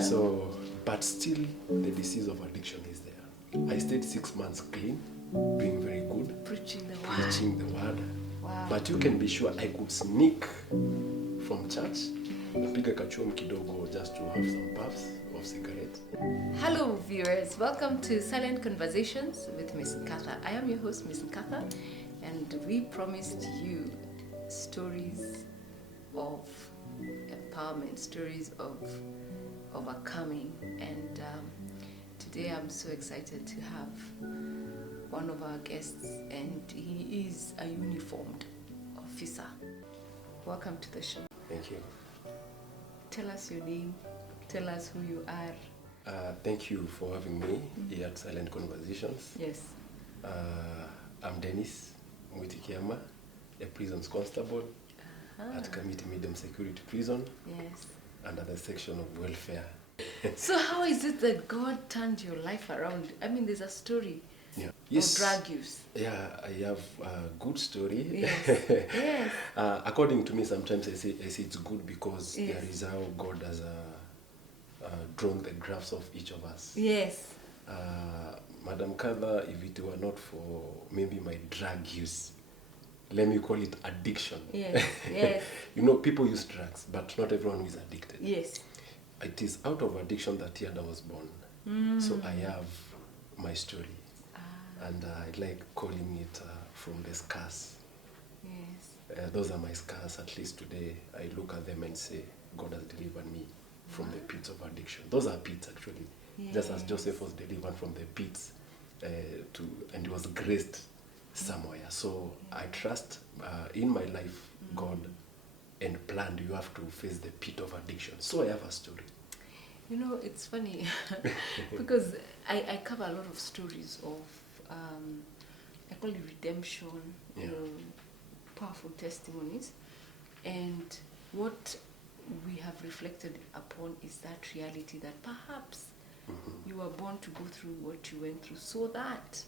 So, but still, the disease of addiction is there. I stayed 6 months clean, doing very good, Preaching the word. preaching the word. Wow. But you can be sure I could sneak from church, napiga kachum kidogo just to have some puffs of cigarettes. Hello, viewers. Welcome to Silent Conversations with Miss Nkatha. I am your host, Miss Nkatha, and we promised you stories of empowerment, stories of overcoming. And today I'm so excited to have one of our guests, and he is a uniformed officer. Welcome to the show. Thank you. Tell us your name, tell us who you are. Thank you for having me here at Silent Conversations. Yes. I'm Denis Mwiti Kiama, a prisons constable at Kamiti Medium Security Prison Yes. under the section of welfare. So how is it that God turned your life around? I mean, there's a story Yeah. of drug use. Yeah, I have a good story. Yes. Yes. According to me, sometimes I say it's good because Yes. there is how God has drawn the graphs of each of us. Yes. Madam Kada, if it were not for maybe my drug use, let me call it addiction. Yes. Yes. You know, people use drugs, but not everyone is addicted. Yes. It is out of addiction that Yada was born. So I have my story. And I like calling it from the scars. Yes. Those are my scars. At least today, I look at them and say, God has delivered me from the pits of addiction. Those are pits, actually. Just as Joseph was delivered from the pits, and he was graced somewhere. So I trust in my life, God and planned you have to face the pit of addiction. So I have a story. You know, it's funny because I cover a lot of stories of, I call it redemption, Yeah. powerful testimonies. And what we have reflected upon is that reality that perhaps you were born to go through what you went through so that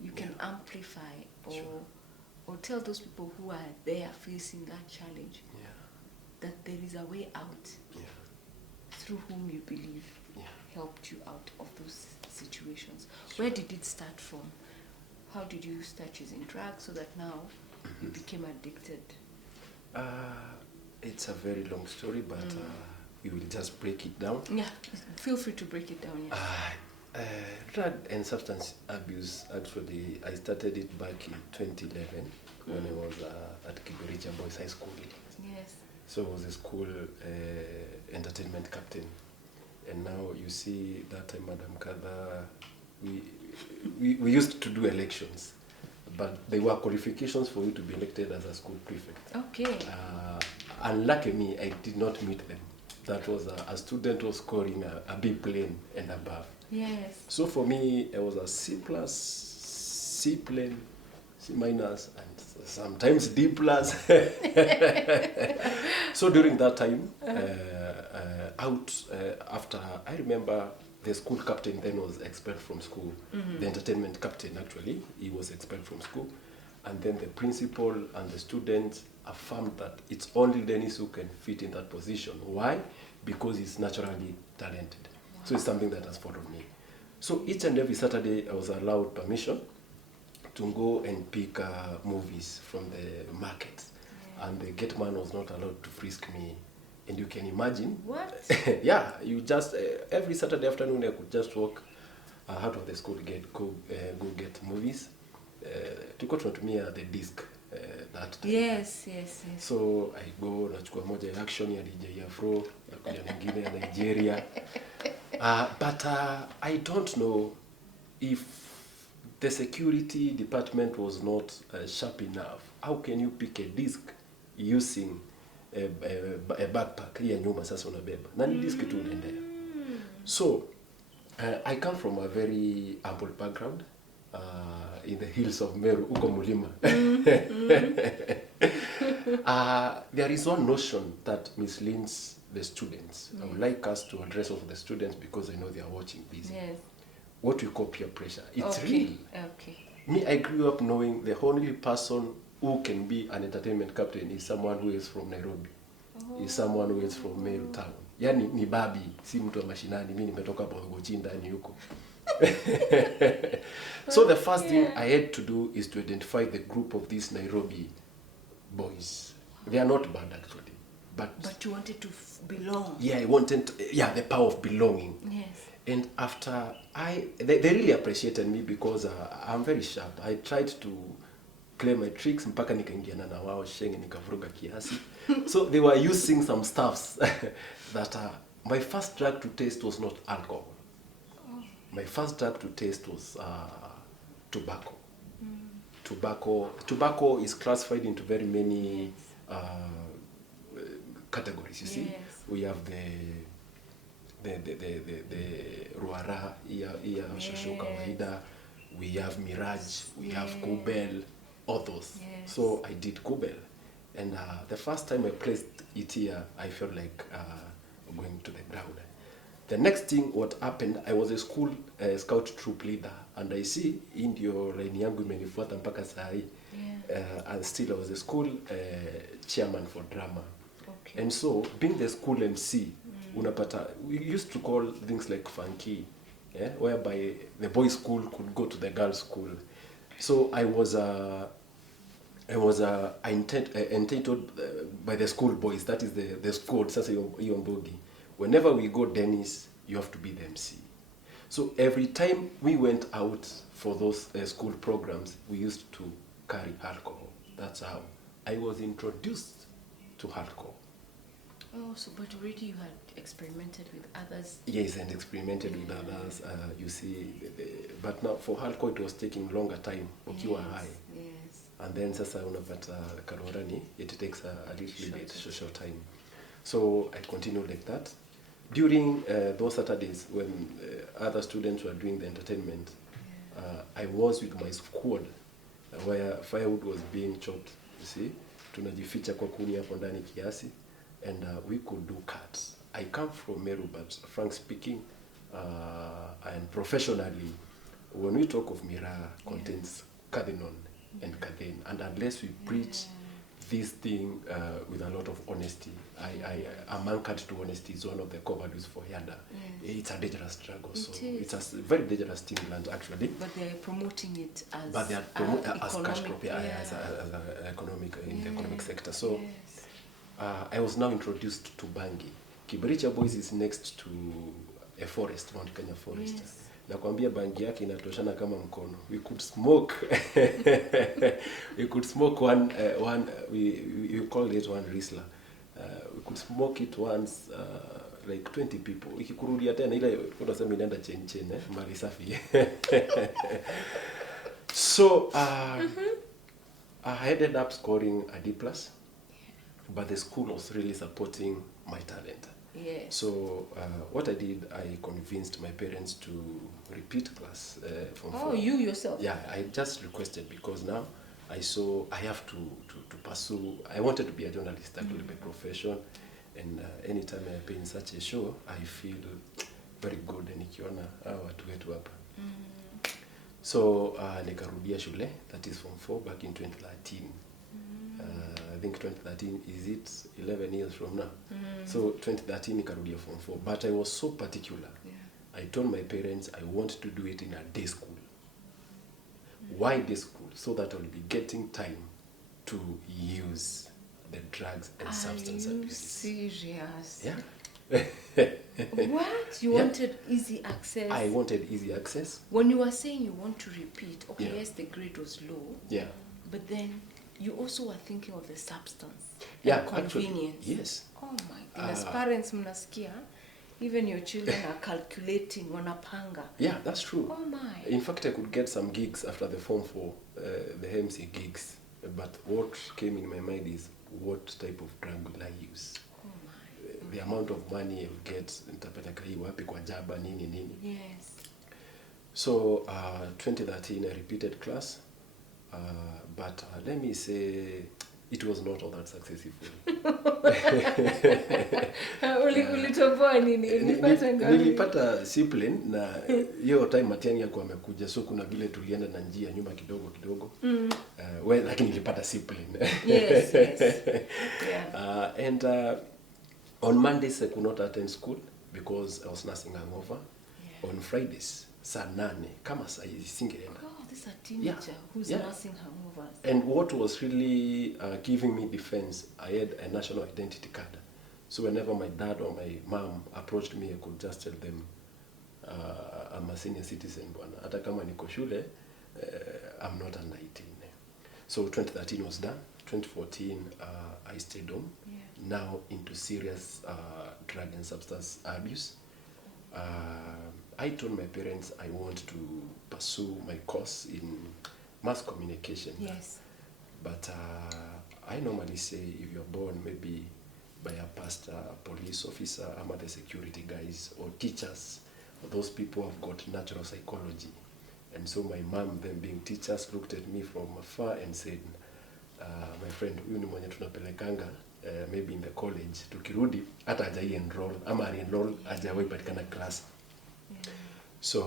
you can amplify or tell those people who are there facing that challenge that there is a way out through whom you believe helped you out of those situations. Where did it start from? How did you start using drugs so that now you became addicted? It's a very long story, but we will just break it down. Yeah, feel free to break it down. Yes. Drug and substance abuse, actually, I started it back in 2011 when I was at Kibiricha Boys High School. Yes. So I was a school entertainment captain. And now you see that time, Madam Kada, we used to do elections, but there were qualifications for you to be elected as a school prefect. Okay. Unlucky me, I did not meet them. That was a student was scoring a B plane and above. Yes. So for me, it was a C plus, C plane, C minus, and sometimes D plus. So during that time, after, I remember the school captain then was expelled from school. The entertainment captain, actually, he was expelled from school. And then the principal and the students affirmed that it's only Dennis who can fit in that position. Why? Because he's naturally talented. Wow. So it's something that has followed me. So each and every Saturday, I was allowed permission to go and pick movies from the market. And the gate man was not allowed to frisk me. And you can imagine. What? Yeah, you just, every Saturday afternoon, I could just walk out of the school gate, go get movies. Tulikuwa tunatumia the disc that time. Yes, yes, yes. So I go, nachukua moja ya action ya DJ Afro, nakuja nyingine ya Nigeria. But I don't know if the security department was not sharp enough. How can you pick a disc using a backpack? Hii ya nyuma sasa unabeba. Nani disc tu unaendea. So I come from a very humble background. In the hills of Meru, uko mulima. There is one notion that misleads the students. I would like us to address all the students because I know they are watching this. Yes. What we call peer pressure. It's Okay. real. Okay. Me, I grew up knowing the only person who can be an entertainment captain is someone who is from Nairobi. Oh. is someone who is from Meru town. Yani ni babi, si mtu wa mashinani, mimi nimetoka Bogochi ndani huko. So the first thing I had to do is to identify the group of these Nairobi boys. They are not bad actually, but you wanted to belong. Yeah, I wanted the power of belonging. Yes. And after they really appreciated me because I'm very sharp. I tried to play my tricks mpaka nikaingiana na wao shenge nikavuruga kiasi. So they were using some stuffs that my first drug to taste was not alcohol. My first drug to taste was tobacco. Tobacco is classified into very many categories. You see, we have the Ruara, Shosho Kawaida, we have Mirage, we have Kubel, all those. So I did Kubel, and the first time I placed it here, I felt like going to the ground. The next thing, what happened, I was a school scout troop leader, and I see ndio line yangu imenifuata mpaka saa hii. And still I was a school chairman for drama. Okay. And so, being the school MC, unapata, we used to call things like funky, whereby the boys' school could go to the girls' school. So I was entitled by the school boys, that is the squad, sasa Yombogi. Whenever we go Dennis, you have to be the MC. So every time we went out for those school programs, we used to carry alcohol. That's how I was introduced to alcohol. Oh, so but already you had experimented with others? Yes, and experimented with others. You see, but now for alcohol it was taking longer time. Ukiwa high. Yes. And then sasa unapata karorani, it takes a little bit short time. So I continued like that. During those Saturdays when other students were doing the entertainment, I was with my squad where firewood was being chopped. You see, tunajificha kwa kuni hapo ndani kiasi, and we could do cuts. I come from Meru, but frank speaking, and professionally, when we talk of Mira, contains Cardinal and Kaden, and unless we preach this thing with a lot of honesty, I'm anchored to honesty. Is one of the core values for Yada. It's a dangerous struggle, so it's a very dangerous stimulant actually. But they are promoting it as as cash crop, as an economic in the economic sector. So I was now introduced to Bangi. Kibiricha Boys is next to a forest, Mount Kenya Forest. Nakwambia bangi yake inatoshana kama mkono. We could smoke. We could smoke one we call it one Riesler. We could smoke it once like 20 people. Ikikurudia tena ile tunasema inaenda chen mali safi. So I ended up scoring a D+, but the school was really supporting my talent. Yes. So what I did, I convinced my parents to repeat class from 4. Oh, you yourself? Yeah, I just requested because now I saw I have to pursue. I wanted to be a journalist actually by profession, and anytime I appear in such a show, I feel very good and nikiona watu wetu hapa. So nikarudia shule, that is from 4 back in 2013. I think 2013, is it 11 years from now? So 2013 nikarudia from 4, but I was so particular. I told my parents I want to do it in a day school. Why day school? So that I'll be getting time to use the drugs and substance abuse. Are you serious? Yeah. What? You wanted easy access? I wanted easy access. When you were saying you want to repeat, okay, yes, the grade was low. Yeah. But then you also were thinking of the substance. Yeah, and convenience. Actually, yes. Oh my goodness. Parents mnasikia, even your children are calculating, wanapanga. Yeah, that's true. Oh my. In fact, I could get some gigs after the Form 4, the MC gigs. But what came in my mind is, what type of drug will I use? Oh my. The amount of money I will get, nitapeleka hii wapi kwa jaba, nini. Yes. So, 2013, I repeated class. But let me say, it was not all that successful. Ulitoboa nini? Ulipata ngapi? Nilipata discipline na hiyo time Matiang'i yako amekuja, so kuna vile tulienda na njia nyuma kidogo. Lakini nilipata discipline. Yes. And on Mondays I could not attend school because I was nursing hangover. Yeah. On Fridays saa 8 kama saa hizi singeenda. Oh, this is a teenager who's nursing hangovers. And what was really giving me defense, I had a national identity card. So whenever my dad or my mom approached me, I could just tell them I'm a senior citizen. Hata kama niko shule, I'm not under 18. So 2013 was done. 2014, I stayed home. Yeah. Now into serious drug and substance abuse. I told my parents I want to pursue my course in mass communication. Yes. But I normally say if you're born maybe by a pastor, police officer, I'm the security guys or teachers, those people have got natural psychology. And so my mom, them being teachers, looked at me from afar and said, my friend, huyu ni mwenye tunapelekanga maybe in the college, tukirudi hata hajai enroll ama enroll hajawai patikana class. So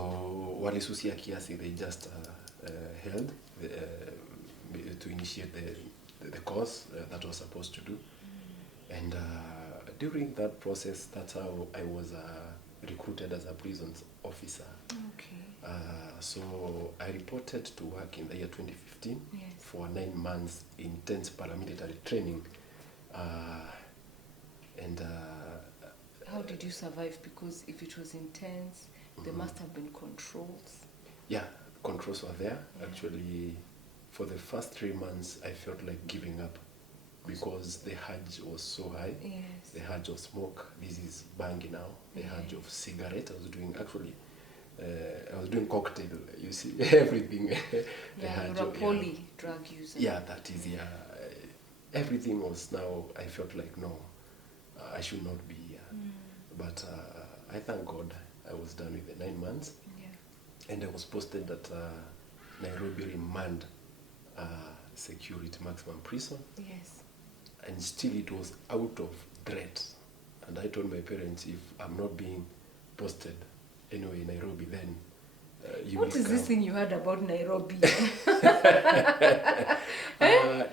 walisusia kiasi, they just held to initiate the course that was supposed to do. And during that process, that's how I was recruited as a prison officer. Okay. So I reported to work in the year 2015 for 9 months intense paramilitary training. How did you survive? Because if it was intense, there must have been controls. Yeah, controls were there. Yeah. Actually, for the first 3 months, I felt like giving up because the urge was so high. Yes. The urge of smoke. This is banging now. The urge of cigarette. I was doing cocktail. You see, everything. You're a poly drug user. Yeah, that is everything was now. I felt like no, I should not be here. But I thank God I was done with the 9 months. Yeah. And I was posted at Nairobi Remand Security Maximum Prison. Yes. And still it was out of dread. And I told my parents, if I'm not being posted anyway in Nairobi, then what is this thing you heard about Nairobi?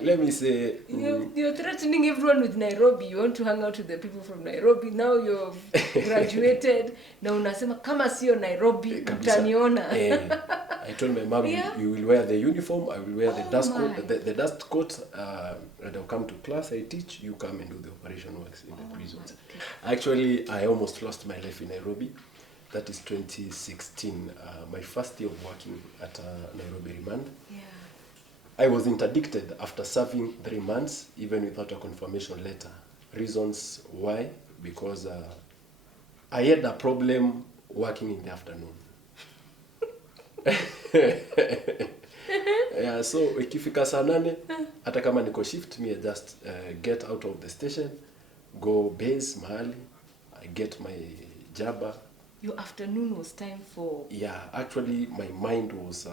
Let me say... You're threatening everyone with Nairobi. You want to hang out with the people from Nairobi. Now you've graduated. Na unasema kama sio Nairobi, utaniona. I told my mom, you will wear the uniform, I will wear the dust coat, and I'll come to class, I teach, you come and do the operation works in the prisons. Actually, I almost lost my life in Nairobi. That is 2016, my first year of working at Nairobi Remand. Yeah. I was interdicted after serving 3 months, even without a confirmation letter. Reasons why? Because I had a problem working in the afternoon. Yeah, so ikifika saa 8, hata kama niko shift, me just get out of the station, go base mahali, I get my jaba. Your afternoon was time for... Yeah, actually my mind was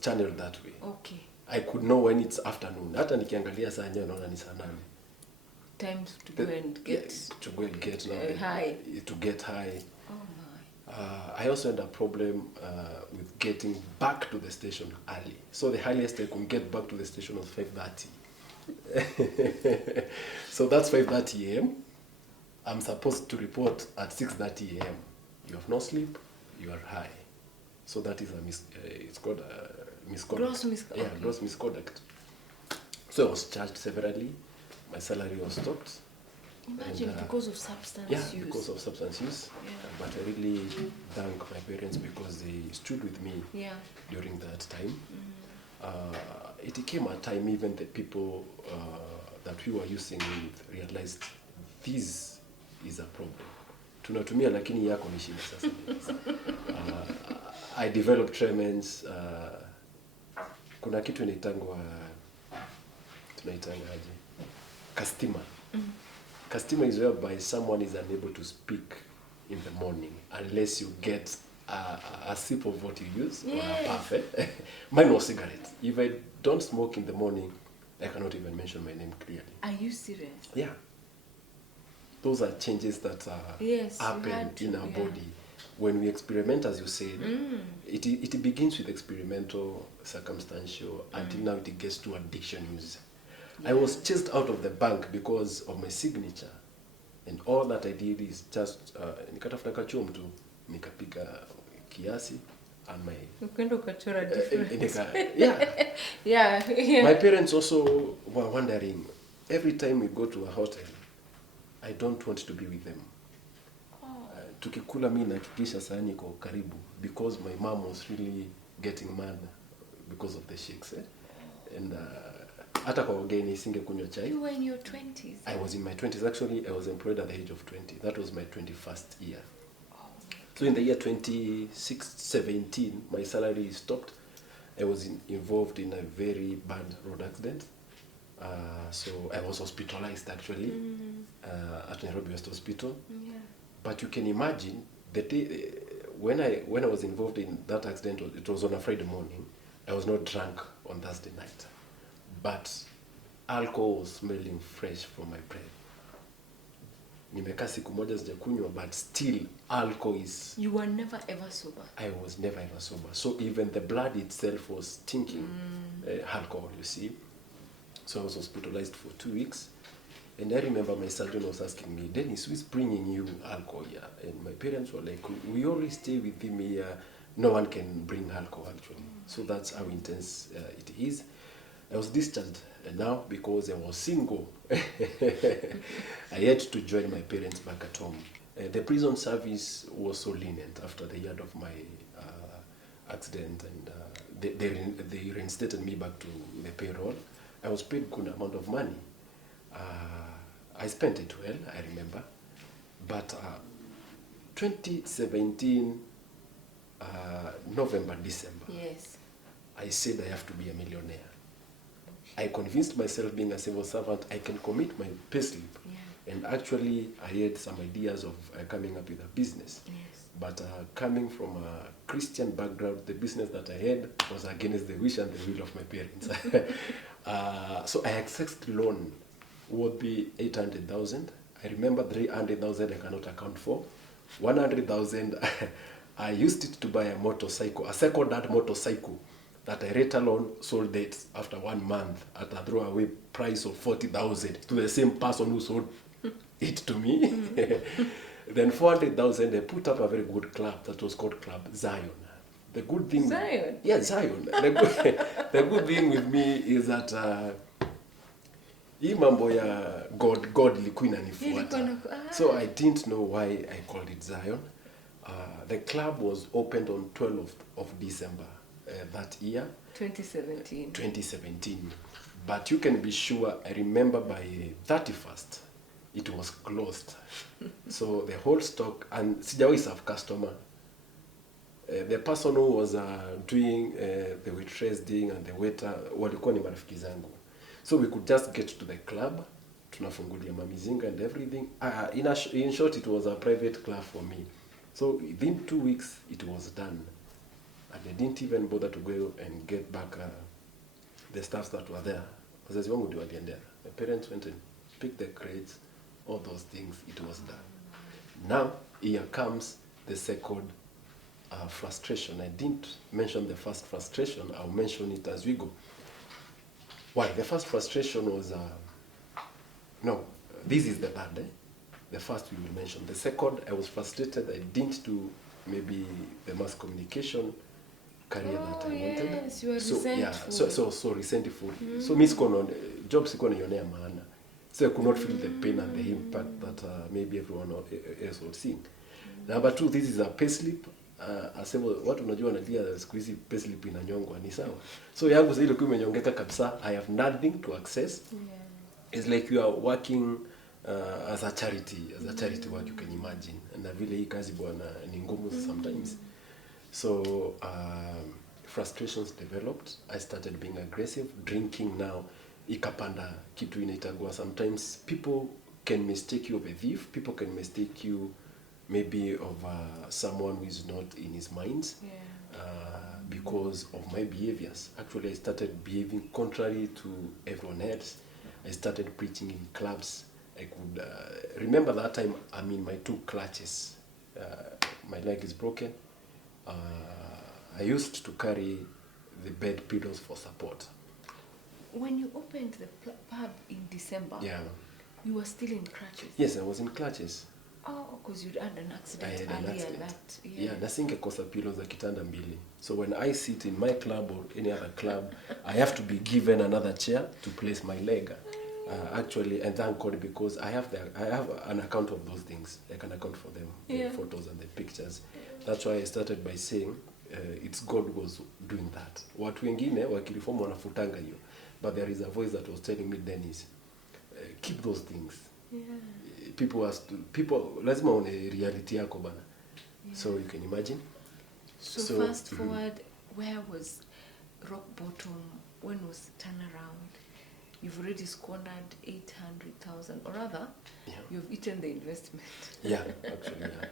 channeled that way. Okay. I could know when it's afternoon. Hata nikiangalia saa nyewe naona ni saa 8. Time to go and get... To go and get high. To get high. Oh my. I also had a problem with getting back to the station early. So the earliest I could get back to the station was 5:30. So that's 5:30 a.m. I'm supposed to report at 6:30 a.m. You have no sleep, you are high. So that is it's called a misconduct. Gross misconduct. Yeah, gross misconduct. So I was charged severally. My salary was stopped. Imagine, and, because of substance use. Yeah, because of substance use. Yeah. But I really thank my parents because they stood with me during that time. It came a time even the people that we were using with realized this is a problem. Tunatumia lakini yako ni shida sasa. I developed tremens. Kuna kitu tunaitanga aje? Kastima. Kastima is whereby someone is unable to speak in the morning unless you get a sip of what you use or a puff. Mine was cigarette. If I don't smoke in the morning, I cannot even mention my name clearly. Are you serious? Yeah. Those are changes that happen in our body. When we experiment, as you said, it begins with experimental, circumstantial, until now it gets to addiction use. Yeah. I was chased out of the bank because of my signature. And all that I did is just, nikatafuta kachom tu, nikapika kiasi, and my... yeah. My parents also were wondering, every time we go to a hotel, I don't want to be with them. Tukikula mi nahakikisha sahani iko karibu, because my mom was really getting mad because of the shakes. And hata kwa wageni singekunywa chai. You were in your 20s? I was in my 20s. Actually, I was employed at the age of 20. That was my 21st year. So in the year 2017, my salary stopped. I was involved in a very bad road accident. So I was hospitalized actually at Nairobi West Hospital. Yeah. But you can imagine the day when I was involved in that accident, it was on a Friday morning. I was not drunk on Thursday night, but alcohol was smelling fresh from my breath. Nimekaa siku moja sijakunywa, but still alcohol is... You were never ever sober? I was never ever sober. So even the blood itself was stinking alcohol, you see. So I was hospitalized for 2 weeks. And I remember my surgeon was asking me, Dennis, who's bringing you alcohol here? And my parents were like, we always stay with him here. No one can bring alcohol, actually. So that's how intense it is. I was discharged now because I was single. I had to join my parents back at home. The prison service was so lenient after the year of my accident, and they reinstated me back to the payroll. I was paid good amount of money. I spent it well, I remember. But 2017, November, December, yes, I said I have to be a millionaire. I convinced myself, being a civil servant, I can commit my payslip. Yeah. And actually, I had some ideas of coming up with a business. Yes. But coming from a Christian background, the business that I had was against the wish and the will of my parents. So I accessed loan would be 800,000. I remember 300,000 I cannot account for. 100,000 I used it to buy a motorcycle, a second-hand motorcycle that I later on sold it after 1 month at a throwaway price of 40,000 to the same person who sold it to me. Then 400,000 I put up a very good club that was called Club Zion. The good thing, Zion. Yeah, Zion. The good thing with me is that hii mambo ya God ilikuwa inanifuata. So I didn't know why I called it Zion. The club was opened on 12th of December that year. 2017. But you can be sure, I remember by 31st, it was closed. So the whole stock, and sijawahi serve customer. The person who was doing the waitress doing and the waiter, walikuwa ni marafiki zangu. So we could just get to the club, tunafungulia mamizinga and everything. In short, it was a private club for me. So within 2 weeks, it was done. And I didn't even bother to go and get back the staffs that were there. Wazazi wangu ndio waliendea. My parents went and picked the crates, all those things, it was done. Now, here comes the second frustration. I didn't mention the first frustration, I'll mention it as we go. Why? The first frustration was, this is the bad, The first we will mention. The second, I was frustrated, I didn't do maybe the mass communication career that I wanted. Yes, you were resentful. So resentful. So me job sikuwa naionea maana. So I could not feel the pain and the impact that maybe everyone else would see. Number 2, this is a payslip. Asema watu unajua nadia siku hizi payslip inanyongwa ni sawa. So yangu sasa ile imenyongeka kabisa. I have nothing to access. Yeah. It's like you are working as a charity work, you can imagine. Na vile hii kazi bwana ni ngumu sometimes. So frustrations developed. I started being aggressive, drinking now. Ikapanda kitu inaitagwa. Sometimes people can mistake you of a thief. People can mistake you maybe of someone who is not in his mind. Yeah. because of my behaviors. Actually, I started behaving contrary to everyone else. I started preaching in clubs. I could remember that time I'm in my 2 clutches. My leg is broken. I used to carry the bed pillows for support. When you opened the pub in December, Yeah. you were still in crutches. Yes, I was in clutches. Oh, because you'd had an accident I had an earlier. accident. That, Yeah, nasingekosa pillows za kitanda mbili. So when I sit in my club or any other club, I have to be given another chair to place my leg. Actually, and thank God, because I have an account of those things. I can account for them, the photos and the pictures. That's why I started by saying it's God was doing that. Watu wengine wakiriform wanafutanga hiyo. But there is a voice that was telling me, Dennis, keep those things. Yeah. People lazima one reality yako bana. Yeah. So you can imagine. So fast forward, where was rock bottom? When was turnaround? You've already squandered 800,000, or rather, you've eaten the investment. Yeah, actually, yeah.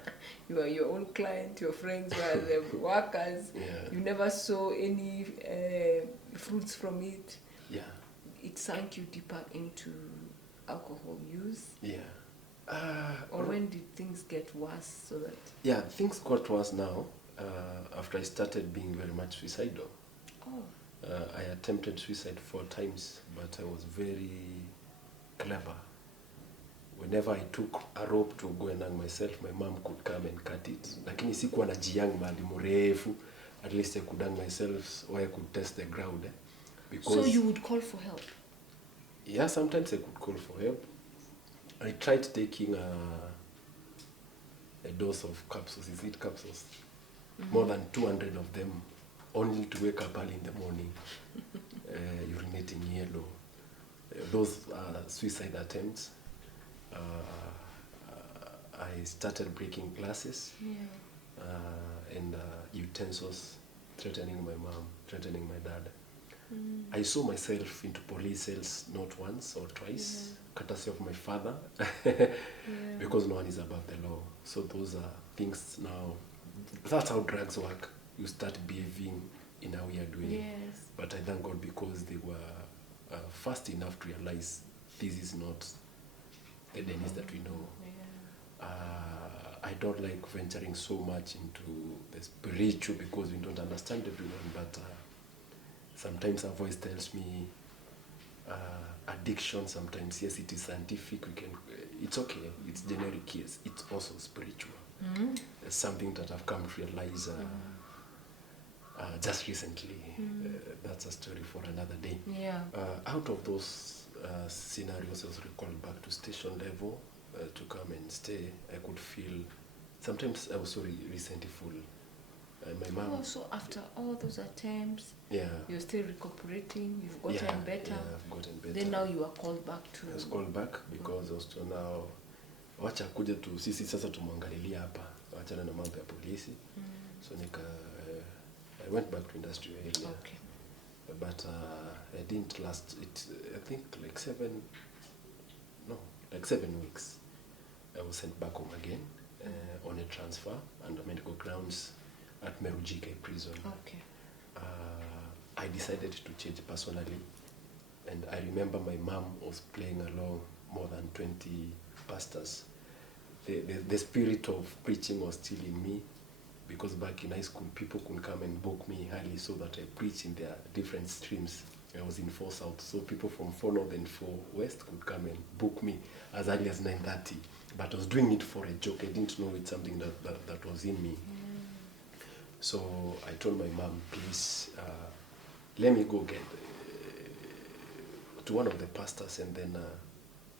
You are your own client, your friends were the workers. Yeah. You never saw any fruits from it. Yeah. It sank you deeper into alcohol use. Yeah. Or when did things get worse? So that yeah, things got worse now after I started being very much suicidal. Oh. I attempted suicide 4 times, but I was very clever. Whenever I took a rope to go and hang myself, my mom could come and cut it. Lakini sikuwa najihang mahali mrefu. At least I could hang myself, or I could test the ground. Because so you would call for help? Yeah, sometimes I could call for help. I tried taking a dose of capsules. Is it capsules? Mm-hmm. More than 200 of them, only to wake up early in the morning, urinating yellow. Those are suicide attempts. I started breaking glasses and utensils, threatening my mom, threatening my dad. I saw myself into police cells not once or twice, courtesy of my father, because no one is above the law. So those are things now. That's how drugs work. You start behaving in a weird way. Yes. But I thank God because they were fast enough to realize this is not the Dennis that we know. Yeah. I don't like venturing so much into the spiritual because we don't understand everyone, but sometimes a voice tells me addiction, sometimes, yes, it is scientific, it's okay, it's generic, yes, it's also spiritual. Mm-hmm. It's something that I've come to realize just recently. That's a story for another day. Yeah. Out of those scenarios, I was recalled back to station level to come and stay. I could feel, sometimes I was so resentful. My mom. Oh, so after all those attempts, yeah, you're still recuperating, you've gotten better. Yeah, I've gotten better. Then now you are called back to... I was called back because I was told now, wacha kuja tu, sisi sasa tumwangalilia hapa, wachana na mambo ya polisi. So I went back to industrial area. Okay. But I didn't last it, I think like 7 weeks. I was sent back home again on a transfer under medical grounds at Merujike prison. Okay. I decided to change personally, and I remember my mom was playing along more than 20 pastors. The spirit of preaching was still in me, because back in high school, people could come and book me early so that I preach in their different streams. I was in 4 South, so people from 4 North and 4 West could come and book me as early as 9:30. But I was doing it for a joke. I didn't know it's something that was in me. So I told my mom, please, let me go get to one of the pastors, and then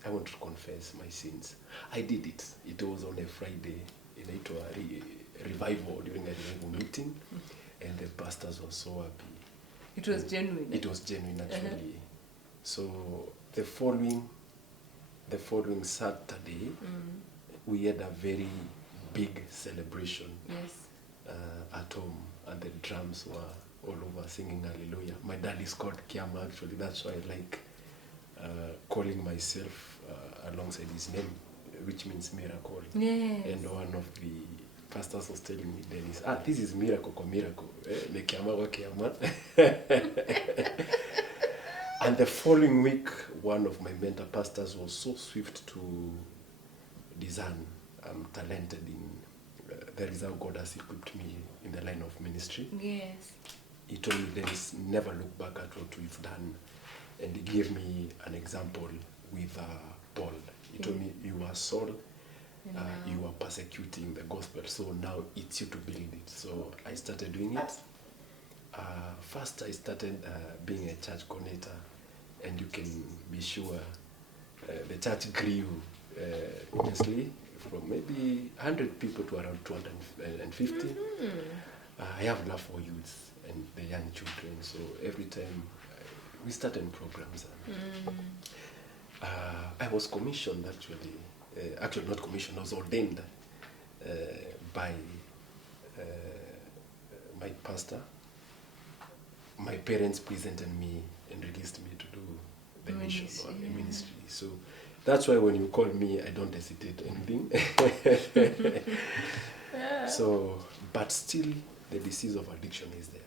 I want to confess my sins. I did it. It was on a Friday in a revival, during a revival meeting, and the pastors were so happy. It was genuine. It was genuine, actually. So the following Saturday, we had a very big celebration. Yes. At home, and the drums were all over singing hallelujah. My dad is called Kiama, actually. That's why I like calling myself alongside his name, which means miracle. Yes. And one of the pastors was telling me, Dennis, this is miracle kwa miracle. Ne kiama wa kiama. And the following week, one of my mentor pastors was so swift to discern I'm talented in, that is how God has equipped me in the line of ministry. Yes. He told me, Dennis, never look back at what we've done. And he gave me an example with Paul. He told me, you are Saul, you are persecuting the gospel, so now it's you to build it. So I started doing it. First, I started being a church coordinator, and you can be sure the church grew honestly from maybe 100 people to around 250. I have love for youth and the young children, so every time we started programs. I was commissioned actually not commissioned, I was ordained by my pastor. My parents presented me and released me to do the mission or the ministry. So that's why when you call me, I don't hesitate anything. So, but still, the disease of addiction is there.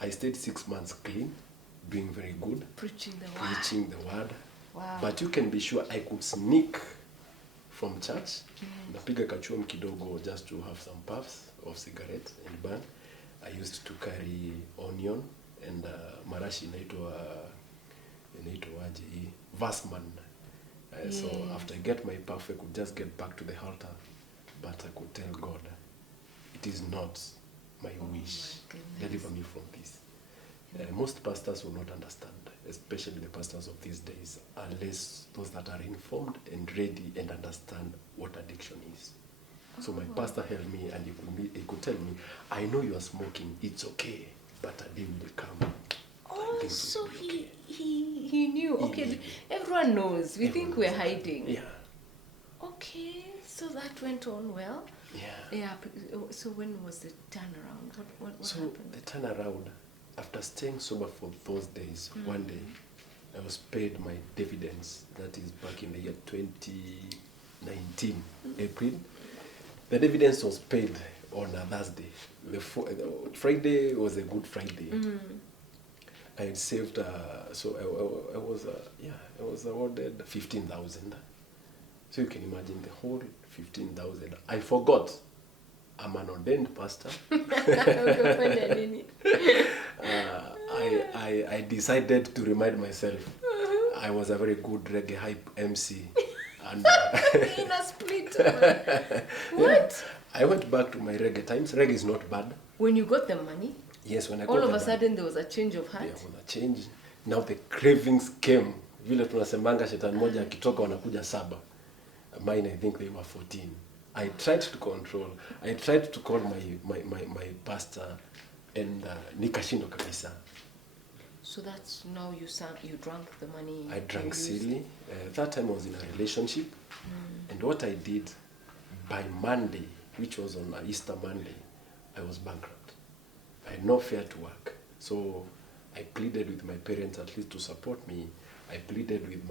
I stayed 6 months clean, doing very good. Preaching the word. Wow. But you can be sure I could sneak from church, napiga kachum kidogo just to have some puffs of cigarette and burn. I used to carry onion and marashi inaitwa aje, Vasman. So after I get my puff, I could just get back to the altar, but I could tell God, it is not my wish. Deliver me from this. Most pastors will not understand, especially the pastors of these days, unless those that are informed and ready and understand what addiction is. So my pastor held me and he could tell me, I know you are smoking, it's okay, but a day will come. Oh, so he knew. Okay, everyone knows. We think we're hiding. Yeah. Okay, so that went on well. Yeah. Yeah. So when was the turnaround? What so happened? The turnaround, after staying sober for those days, one day I was paid my dividends. That is back in the year 2019, April. The dividends was paid on a Thursday. Friday was a good Friday. I had saved, so I was awarded 15,000. So you can imagine the whole 15,000. I forgot. I'm an ordained pastor. I decided to remind myself I was a very good reggae hype MC. And in a split. What? I went back to my reggae times. Reggae is not bad. When you got the money? Yes, when I got all the of a money, sudden there was a change of heart. there was a change. Now the cravings came. Vile tunasemanga shetani moja akitoka wanakuja saba. Mine, I think they were 14. I tried to control. I tried to call my pastor and nikashindwa kabisa. So that's now you drank the money. I drank silly. That time I was in a relationship. And what I did, by Monday, which was on Easter Monday, I was bankrupt. I had no fare to work. So I pleaded with my parents at least to support me. I pleaded with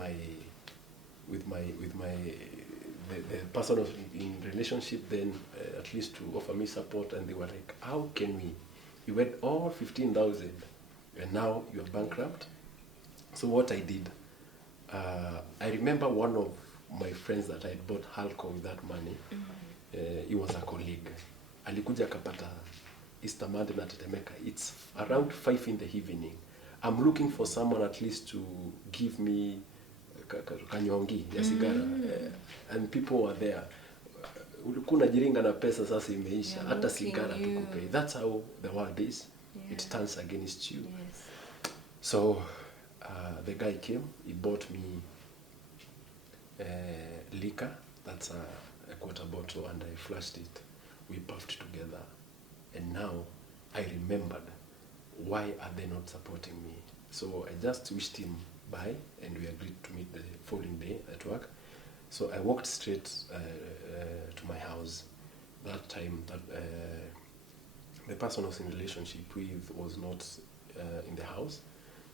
the person in relationship then at least to offer me support, and they were like, how can we? You had all 15,000 and now you're bankrupt. So what I did, I remember one of my friends that I had bought alcohol with that money. He was a colleague. Alikuja kapata Easter Monday na tetemeka. It's around 5 in the evening. I'm looking for someone at least to give me kanyongi ya sigara. And people were there. Ulikuwa unajiringa na pesa sasa imeisha. Hata sigara tukupe. That's how the world is. Yeah. It turns against you. Yes. So the guy came. He bought me liquor. That's a quarter bottle, and I flashed it. We puffed together. And now I remembered, why are they not supporting me? So I just wished him bye, and we agreed to meet the following day at work. So I walked straight to my house. That time, the person I was in relationship with was not in the house.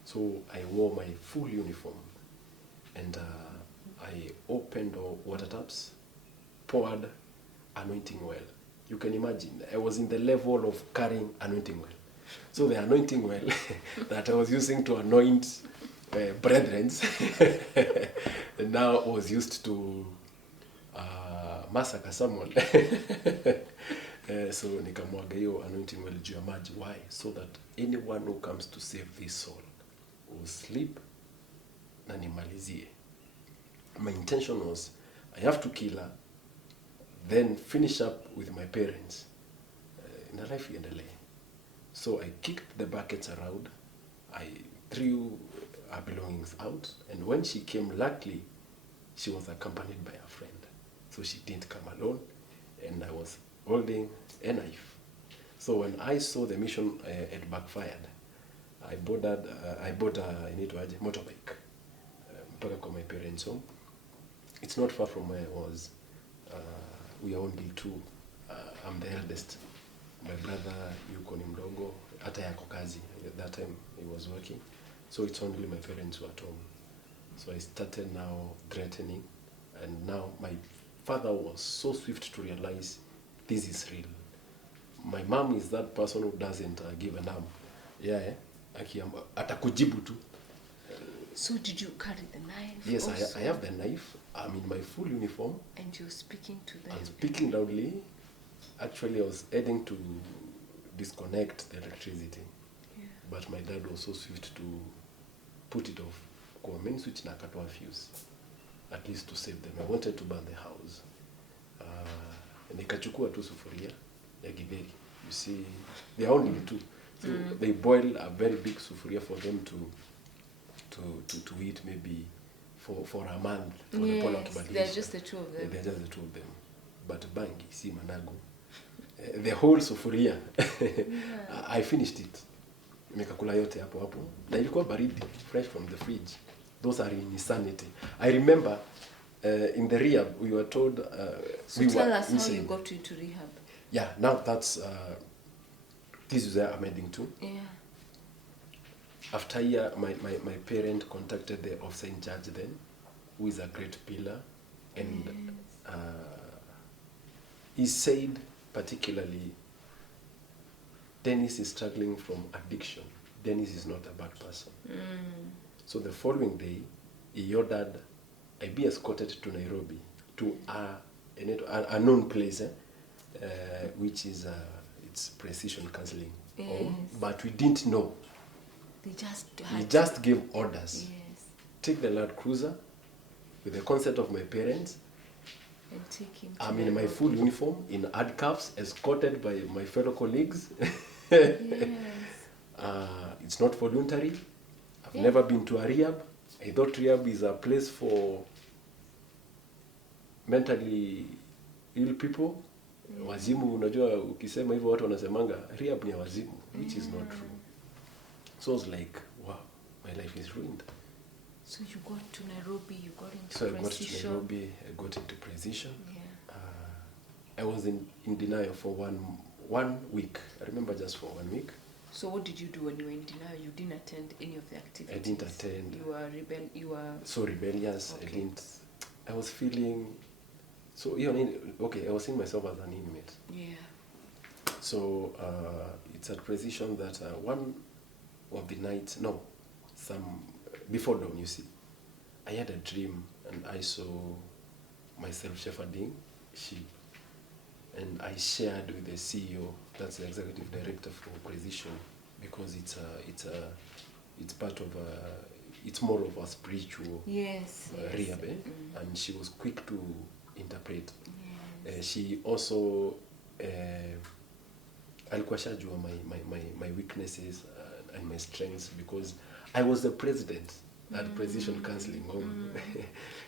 So I wore my full uniform, and I opened all water taps, poured anointing oil. You can imagine, I was in the level of carrying anointing oil. So the anointing oil that I was using to anoint brethren now was used to massacre someone. So nikamwaga hiyo anointing oil juu ya maji. Why? So that anyone who comes to save this soul will sleep na nimalizie. My intention was, I have to kill her, then finish up with my parents. Na life iendelee. So I kicked the buckets around, I threw her belongings out, and when she came, luckily, she was accompanied by a friend. So she didn't come alone, and I was holding a knife. So when I saw the mission had backfired, I bought a motorbike mpaka kwa my parents' home. It's not far from where I was. We are only two. I'm the eldest. My brother yuko ni mdogo, hata yako kazi. At that time he was working. So it's only my parents who were at home. So I started now threatening, and now my father was so swift to realize this is real. My mom is that person who doesn't give a damn. Yeah, atakujibu tu. So did you carry the knife? Yes, I have the knife. I'm in my full uniform. And you're speaking to them? I was speaking loudly. Actually, I was heading to disconnect the electricity. Yeah. But my dad was so swift to put it off. Kwa main switch na katwa fuse. At least to save them. I wanted to burn the house. Nikachukua tu sufuria ya githeri. You see, they are only two. So they boil a very big sufuria for them to eat maybe for a month. Yes, they're just the two of them. They're just the two of them. But bangi, si managu. The whole sufuria. Yeah. I finished it. Nikakula yote hapo hapo. Na ilikuwa baridi, fresh from the fridge. Those are insanity. I remember in the rehab, we were told... so tell us insane. How you got into rehab. Yeah, now that's... this is where I'm heading to. Yeah. After a year, my parent contacted the officer in charge then, who is a great pillar. And yes. He said, particularly, Dennis is struggling from addiction. Dennis is not a bad person. So the following day, he ordered I be escorted to Nairobi, to a known place, which is it's precision counseling. Yes. But we didn't know. He just gave orders. Yes. Take the Land Cruiser with the consent of my parents. And take him to I'm in my full uniform, in handcuffs, escorted by my fellow colleagues. Yes. It's not voluntary. I've never been to a rehab. I thought rehab is a place for mentally ill people. Wazimu, unajua ukisema hivyo watu wanasemanga rehab ni wazimu, which is not true. So I was like, wow, my life is ruined. So you got to Nairobi, you got into precision. So I got to Nairobi, I got into precision. Yeah. I was in denial for one week. I remember just for 1 week. So what did you do when you were in denial? You didn't attend any of the activities? I didn't attend. You were so rebellious. Okay. I was feeling... So, I was seeing myself as an inmate. Yeah. So, it's a precision that one of the nights, before dawn, you see, I had a dream and I saw myself shepherding sheep. And I shared with the CEO, that's the executive director for precision, because it's part of it's more of a spiritual rehab, and she was quick to interpret. Yes. She also alikuwa shajua my weaknesses and my strengths, because I was the president at precision counseling home.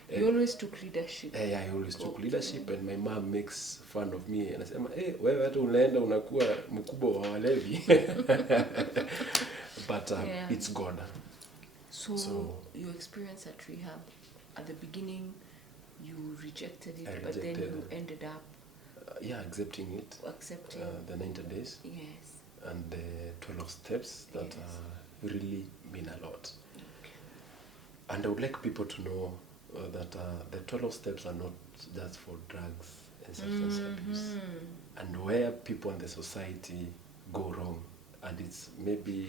You always took leadership. Yeah, I always took leadership, and my mom makes fun of me and anasema, wewe hata unaenda unakuwa mkubwa wa walevi. But it's God. So your experience at rehab, at the beginning you rejected it, but then you ended up accepting it. Accepting the 90 days. Yes. And the 12 steps that really mean a lot. Okay. And I would like people to know that the 12 steps are not just for drugs and substance abuse. And where people and the society go wrong. And it's maybe,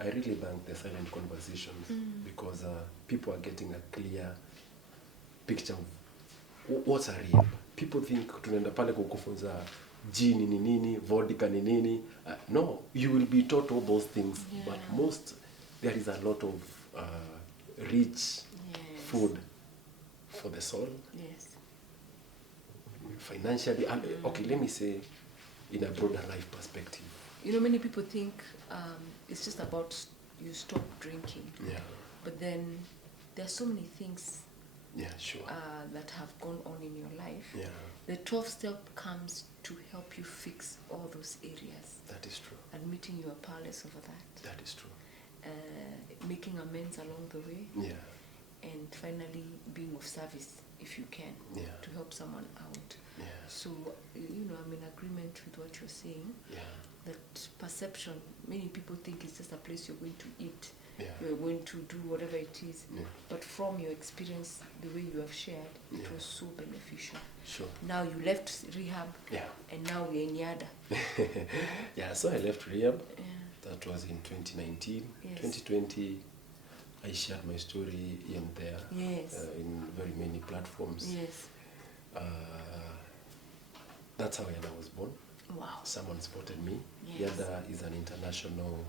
I really thank the silent conversations because people are getting a clear picture of what's a rehab. People think tunaenda pale kukufunza gin ni nini, vodka ni nini. No, you will be taught all those things, but there is a lot of rich food for the soul. Yes. Financially, and okay, let me say, in a broader life perspective. You know, many people think it's just about you stop drinking. Yeah. But then there are so many things Sure. that have gone on in your life. Yeah. The 12th step comes to help you fix all those areas. That is true. Admitting you are powerless over that. That is true. Making amends along the way. Yeah. And finally being of service, if you can, to help someone out. Yeah. So, you know, I'm in agreement with what you're saying. Yeah. That perception, many people think it's just a place you're going to eat. Yeah. You're going to do whatever it is. Yeah. But from your experience, the way you have shared, it Yeah. was so beneficial. Sure. Now you left Rehab, and now we're in Yada. Yeah, so I left Rehab. Yeah. That was in 2019. Yes. 2020, I shared my story here and there. Yes. In very many platforms. Yes. That's how Yada was born. Wow. Someone spotted me. Yes. Yada is an international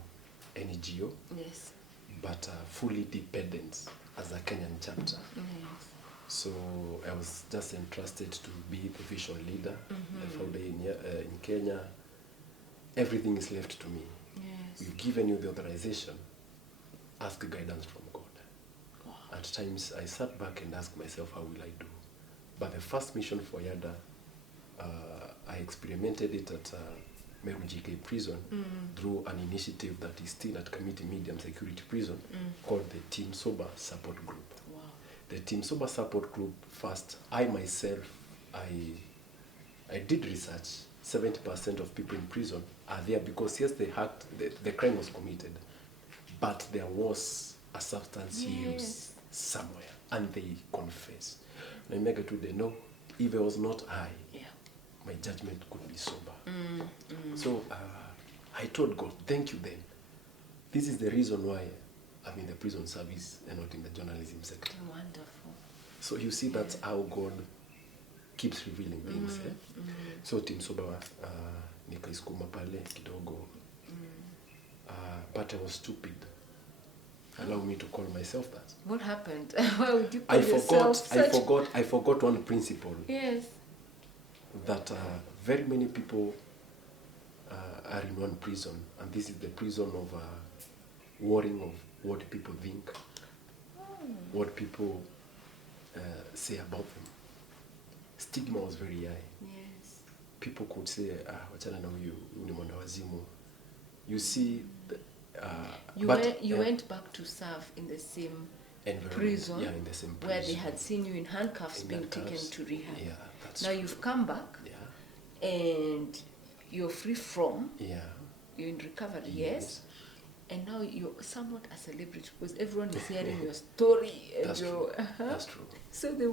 NGO, Yes. but fully dependent as a Kenyan chapter. Yes. So I was just entrusted to be the vision leader, the founder in Kenya. Everything is left to me. Yes. We've given you the authorization. Ask guidance from God. Wow. At times I sat back and asked myself, how will I do? But the first mission for Yada, I experimented it at Meru GK prison through an initiative that is still at Kamiti Medium Security Prison called the Team Sober Support Group. Wow. The Team Sober Support Group, first, I myself, I did research. 70% of people in prison are there because, yes, the crime was committed, but there was a substance use somewhere, and they confess. And I make it to them, no, if I was not high, my judgment could be sober. So I told God, thank you then. This is the reason why I'm in the prison service and not in the journalism sector. Wonderful. So you see, that's how God keeps revealing things. So Team Sober, nikaiskuma pale kidogo. But I was stupid. Allow me to call myself that. What happened? Why would you call yourself I forgot one principle. Yes. That very many people are in one prison, and this is the prison of worrying of what people think, what people say about them. Stigma was very high. Yes. People could say, wachana na huyu ni mwenda wazimu. You see, you went back to serve in the same prison, in the same prison, where they had seen you in handcuffs being taken to rehab. Yeah, that's now true. You've come back, and you're free from. You're in recovery, yes. And now you're somewhat a celebrity because everyone is hearing your story. And That's true. That's true. So they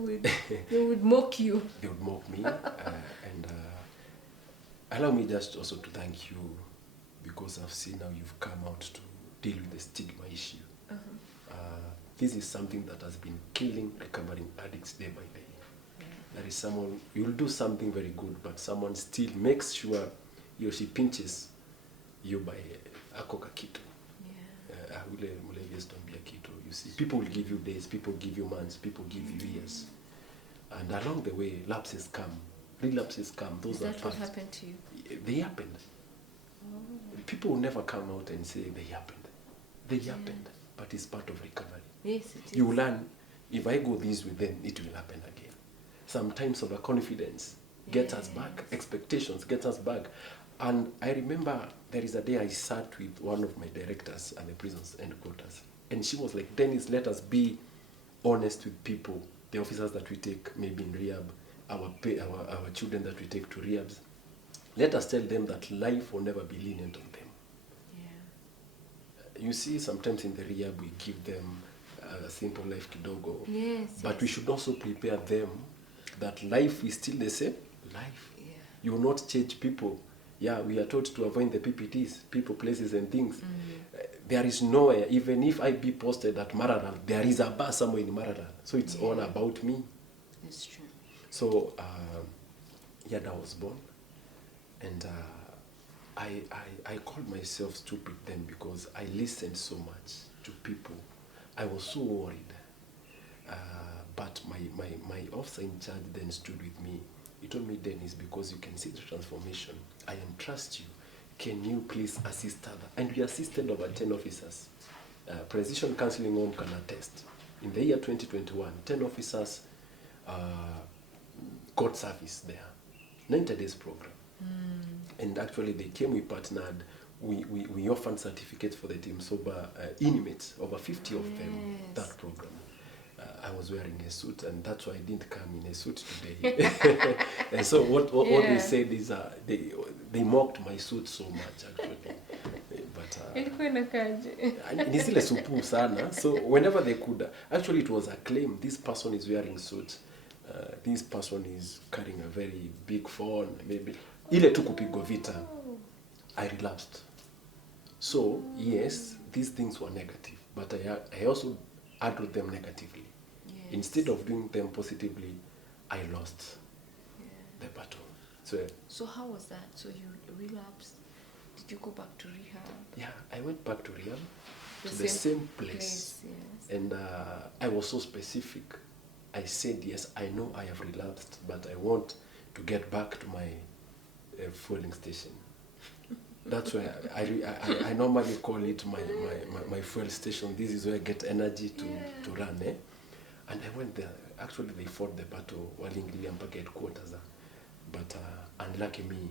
would mock you. They would mock me, and allow me just also to thank you because I've seen how you've come out to deal with the stigma issue. This is something that has been killing recovering addicts day by day. There is someone, you'll do something very good, but someone still makes sure he or she pinches you by ako kakitu. Ule mlevi don't be a kitu. You see, people will give you days, people give you months, people give you years. And along the way, lapses come, relapses come. Those is that are what facts. happened to you? They happened. People will never come out and say they happened. They happened, but it's part of recovery. Yes, it is. You learn, if I go this way, then it will happen again. Sometimes overconfidence gets us back, expectations get us back. And I remember there is a day I sat with one of my directors at the prison's headquarters, and she was like, Dennis, let us be honest with people, the officers that we take maybe in rehab, our children that we take to rehabs. Let us tell them that life will never be lenient on them. You see, sometimes in the rehab we give them a simple life kidogo. Yes. But we should also prepare them that life is still the same life. You will not change people. Yeah, we are taught to avoid the PPTs, people, places, and things. There is nowhere, even if I be posted at Marara, there is a bar somewhere in Marara. So it's all about me. That's true. So, Yada was born, and I called myself stupid then because I listened so much to people. I was so worried. But my officer in charge then stood with me. He told me, Dennis, because you can see the transformation, I entrust you. Can you please assist other? And we assisted over 10 officers. Precision Counseling Home can attest. In the year 2021, 10 officers got service there. 90 days program. And actually they came, we partnered, we offered certificates for the team sober inmates, over 50 of them, that program. I was wearing a suit, and that's why I didn't come in a suit today. And so what they said is they mocked my suit so much actually. But ni zile supu sana. So whenever they could, actually it was a claim. This person is wearing suit. This person is carrying a very big phone. Maybe ile tu kupigwa vita. I relapsed. So yes, these things were negative, but I also handled them negatively. Instead of doing them positively, I lost the battle. So how was that? So you relapsed? Did you go back to rehab? Yeah, I went back to rehab, to the same place. Yes. And I was so specific. I said, yes, I know I have relapsed, but I want to get back to my fueling station. That's why I normally call it my fuel station. This is where I get energy to run. And I went there. Actually, they fought the battle while in mpaka headquarters. But unlucky me,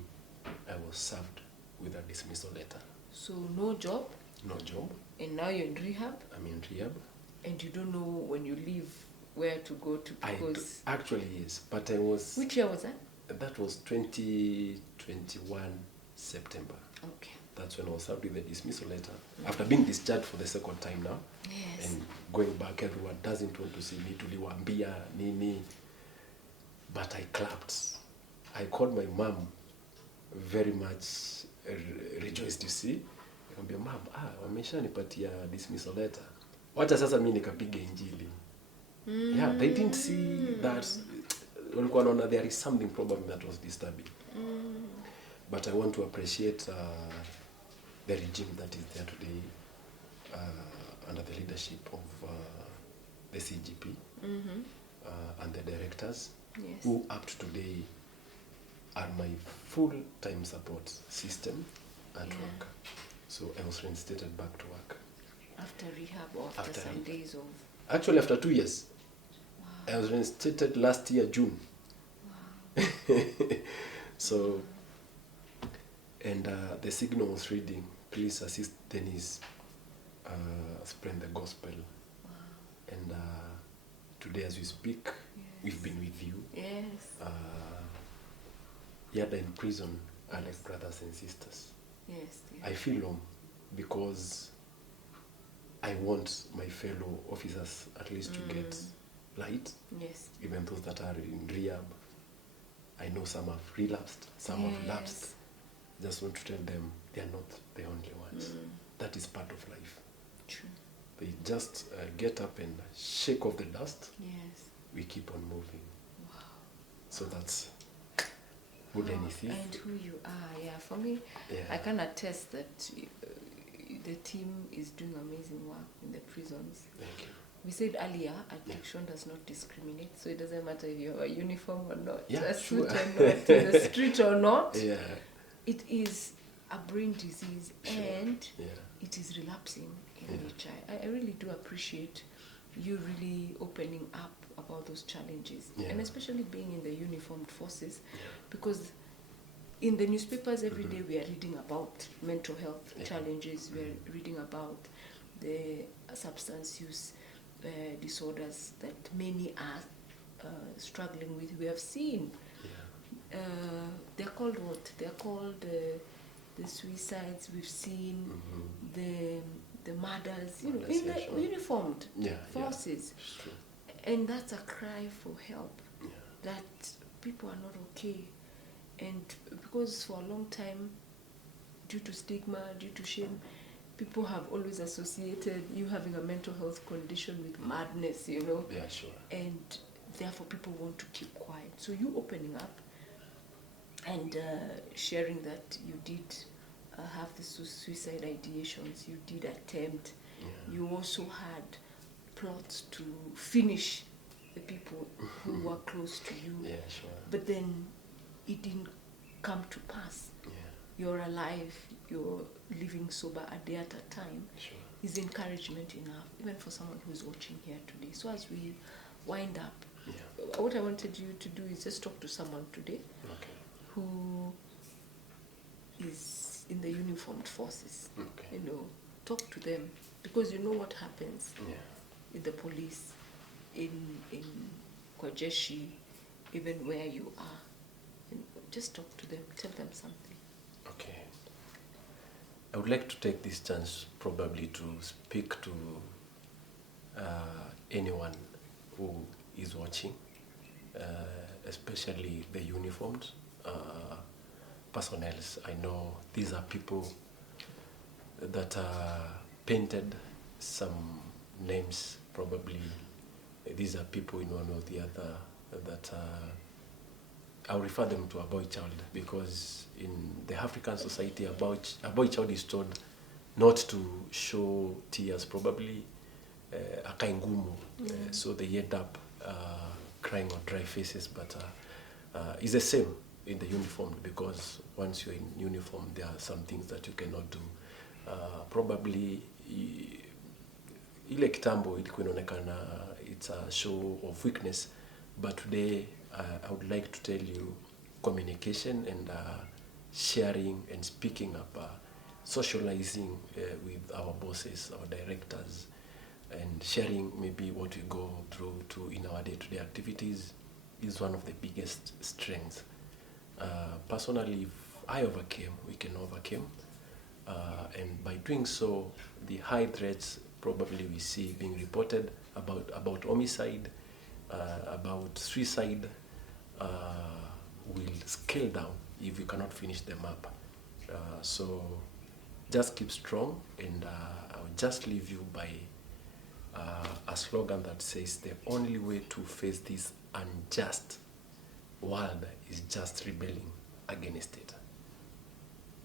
I was served with a dismissal letter. So no job? No job. And now you're in rehab? I'm in rehab. And you don't know when you leave where to go to because... Actually, yes. But I was... Which year was that? That was 2021 September. Okay. That's when I was served with the dismissal letter. After being discharged for the second time now. Yes. And going back, everyone doesn't want to see me, tuliwaambia nini. But I clapped. I called my mom, very much rejoiced to see. Nikamwambia, mom, wameshanipatia dismissal letter. Wacha sasa mimi nikapiga injili. Yeah, they didn't see that. Walikuwa wanaona there is something probably that was disturbing. But I want to appreciate the regime that is there today under the leadership of the CGP and the directors who up to today are my full-time support system at work. So I was reinstated back to work. After rehab or after some days of... Actually, after 2 years. Wow. I was reinstated last year, June. Wow. So, and the signal was reading, please assist Dennis spread the gospel. Wow. And today as we speak, we've been with you. Yes. Yada in prison are like brothers and sisters. Yes. I feel home because I want my fellow officers at least to get light. Yes. Even those that are in rehab. I know some have relapsed, some have lapsed. I just want to tell them they are not the only ones. That is part of life. True. They just get up and shake off the dust. Yes. We keep on moving. Wow. So that's who Dennis is. And who you are. Yeah, for me, I can attest that the team is doing amazing work in the prisons. Thank you. We said earlier, addiction does not discriminate, so it doesn't matter if you have a uniform or not, a suit or not, in the street or not. Yeah. It is a brain disease and it is relapsing in nature. I really do appreciate you really opening up about those challenges, and especially being in the uniformed forces, because in the newspapers every day we are reading about mental health challenges, we are reading about the substance use disorders that many are struggling with. We have seen they're called what? They're called the suicides. We've seen the murders, you know, in the uniformed forces. And that's a cry for help, that people are not okay. And because for a long time, due to stigma, due to shame, people have always associated you having a mental health condition with madness, you know. Yeah, sure. And therefore people want to keep quiet. So you opening up and sharing that you did have the suicide ideations, you did attempt, you also had plots to finish the people who were close to you. Yeah, sure. But then it didn't come to pass. Yeah. You're alive, you're living sober a day at a time. Sure. Is encouragement enough, even for someone who's watching here today. So as we wind up, what I wanted you to do is just talk to someone today who is in the uniformed forces. You know, talk to them, because you know what happens with the police, in Kwajeshi, even where you are. And just talk to them, tell them something. Okay. I would like to take this chance probably to speak to anyone who is watching, especially the uniformed personnel. I know these are people that are painted some names, probably these are people in one or the other that I'll refer them to a boy child, because in the African society a boy child is told not to show tears, probably akaingumu, so they end up crying on dry faces, but it's the same in the uniform, because once you're in uniform there are some things that you cannot do. Probably ile kitambo ilikuwa inaonekana it's a show of weakness, but today I would like to tell you communication and sharing and speaking up, socializing with our bosses, our directors, and sharing maybe what we go through in our day-to-day activities is one of the biggest strengths. Personally, if I overcame, we can overcome, and by doing so, the high threats probably we see being reported about homicide, about suicide, will scale down if we cannot finish them up. So just keep strong, and I'll just leave you by a slogan that says the only way to face this unjust world is just rebelling against it.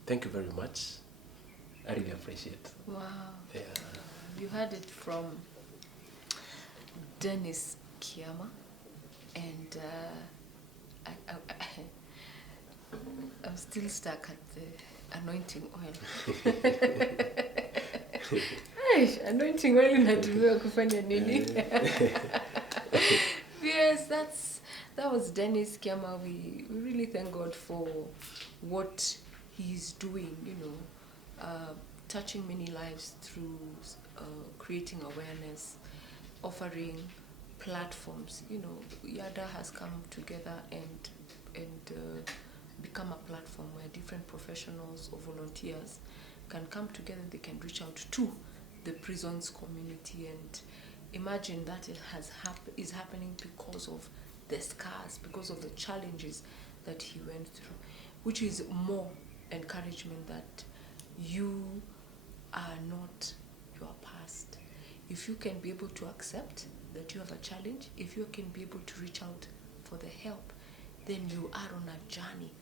Thank you very much. I really appreciate it. Wow. Yeah. You heard it from Denis Kiama, and I'm still stuck at the anointing oil. Hey, anointing oil inatumiwa kufanya nini? Yes, that was Denis Kiama. We really thank God for what he's doing, you know, touching many lives through creating awareness, offering platforms. You know, YADA has come together and become a platform where different professionals or volunteers can come together. They can reach out to the prisons community, and imagine that it is happening because of the scars, because of the challenges that he went through, which is more encouragement that you are not your past. If you can be able to accept that you have a challenge, if you can be able to reach out for the help, then you are on a journey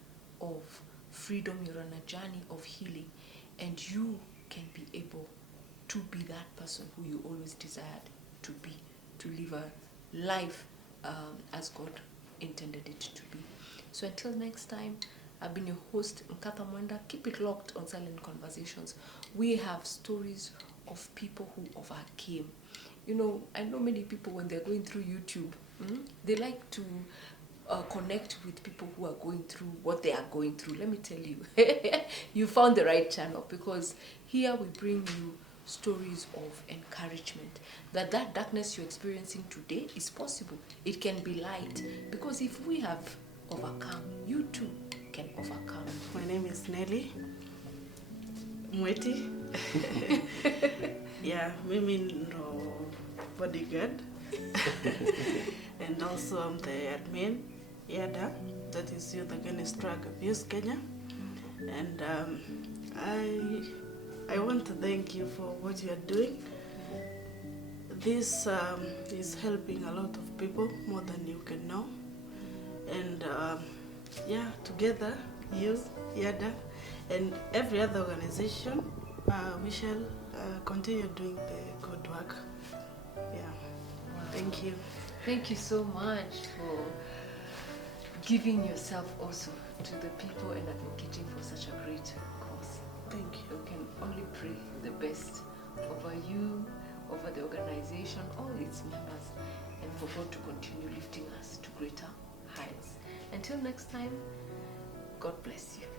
of freedom, you're on a journey of healing, and you can be able to be that person who you always desired to be, to live a life as God intended it to be. So until next time, I've been your host, Nkatha Mwenda. Keep it locked on Silent Conversations. We have stories of people who overcame. You know, I know many people when they're going through YouTube, they like to connect with people who are going through what they are going through. Let me tell you, you found the right channel, because here we bring you stories of encouragement, that darkness you're experiencing today is possible. It can be light, because if we have overcome, you too can overcome. My name is Nelly Mwiti. Yeah, mimi ndo bodyguard. And also I'm the admin YADA, that is Youth Against Drug Abuse Kenya. And I want to thank you for what you are doing. This is helping a lot of people, more than you can know. And yeah, together, you, YADA, and every other organization, we shall continue doing the good work. Yeah, thank you. Thank you so much for giving yourself also to the people and advocating for such a great cause. Thank you. We can only pray the best over you, over the organization, all its members, and for God to continue lifting us to greater heights. Until next time, God bless you.